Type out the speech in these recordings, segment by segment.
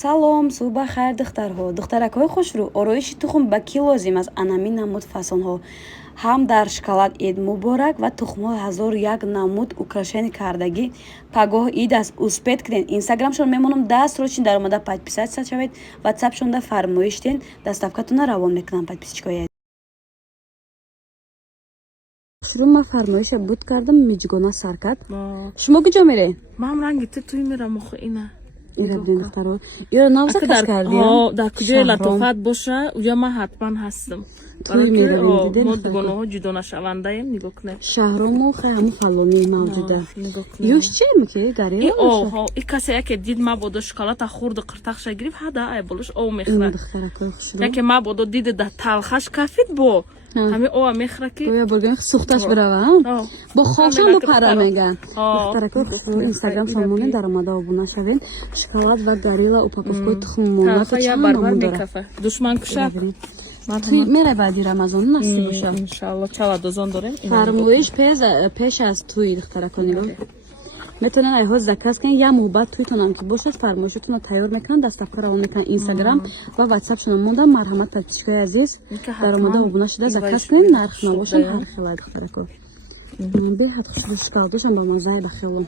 салом, субҳ бахайр духтарҳо. Духтаракҳои хушрӯ, ороиши тухм ба кӣ лозим аст? Анамин намуд фасонҳо. Ҳам дар шоколад Ид муборак ва тухмҳои 1001 намуд украшени кардагӣ. Пагоҳ Ид аст. Успед кунед. Инстаграмшон мемонам дастрочин дар омада подписатсия шавед. Ватсапшонда фармоиш ден. Доставкатона равон мекунам подписчикои. Хушрӯ, ман фармоиша буд кардам миҷгона саркат. Шумо куҷо меред? Мам ранги туй мерам охо ина. Ира бин духтаро. Ира навза каш кардем. Дар куҷои латофат боша, уҷа ман ҳатман ҳастам. Туй мерам дидем. Мо дугонаҳо ҷудо нашавандаем, нигоҳ кунед. Шаҳрому хайму фалони мавҷуда. Юш чем ки гари? И касе яке дид мабодо шоколада хурд қиртахша гирифт, ҳада ай болуш о мехра. Яке мабодо диде да талхаш кафид бо. Ҳами о мехра ки. Оя бурган сухташ брава. Бо хошон бо пара меган. Духтарако Инстаграм шомонен дар омада обуна шавен. Шоколад ва гарила упаковкаи тухм монат чанд намуд дорад. Душман кушак. Туй мере баъди Рамазон насиб бошам. Иншалло чала дозон дорем. Фармоиш пеш аз туй духтарако нигоҳ. метавонед айҳоз заказ кунед я муҳбат туйтонам ки бошад фармоишатонро тайёр мекунанд доставка равон мекунанд Инстаграм ва ватсапшона монда марҳамат подписчикои азиз дар омада обуна шуда заказ кунед нарх навошам ҳар хела духтарако беҳад хушрӯ шоколадошам ба маззаи ба хелом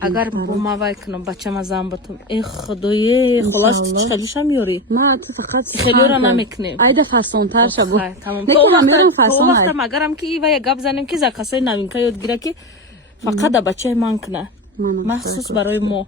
агар бо мавай кунам бачама зам батум ин худое холаш чиқалишам ёри ма ту фақат хелиёра намекунем айда фасонтар шабу то вақтам агарам ки ива я гап занем ки закасаи навинка ёд гира ки фақат да бачаи ман куна махсус барои мо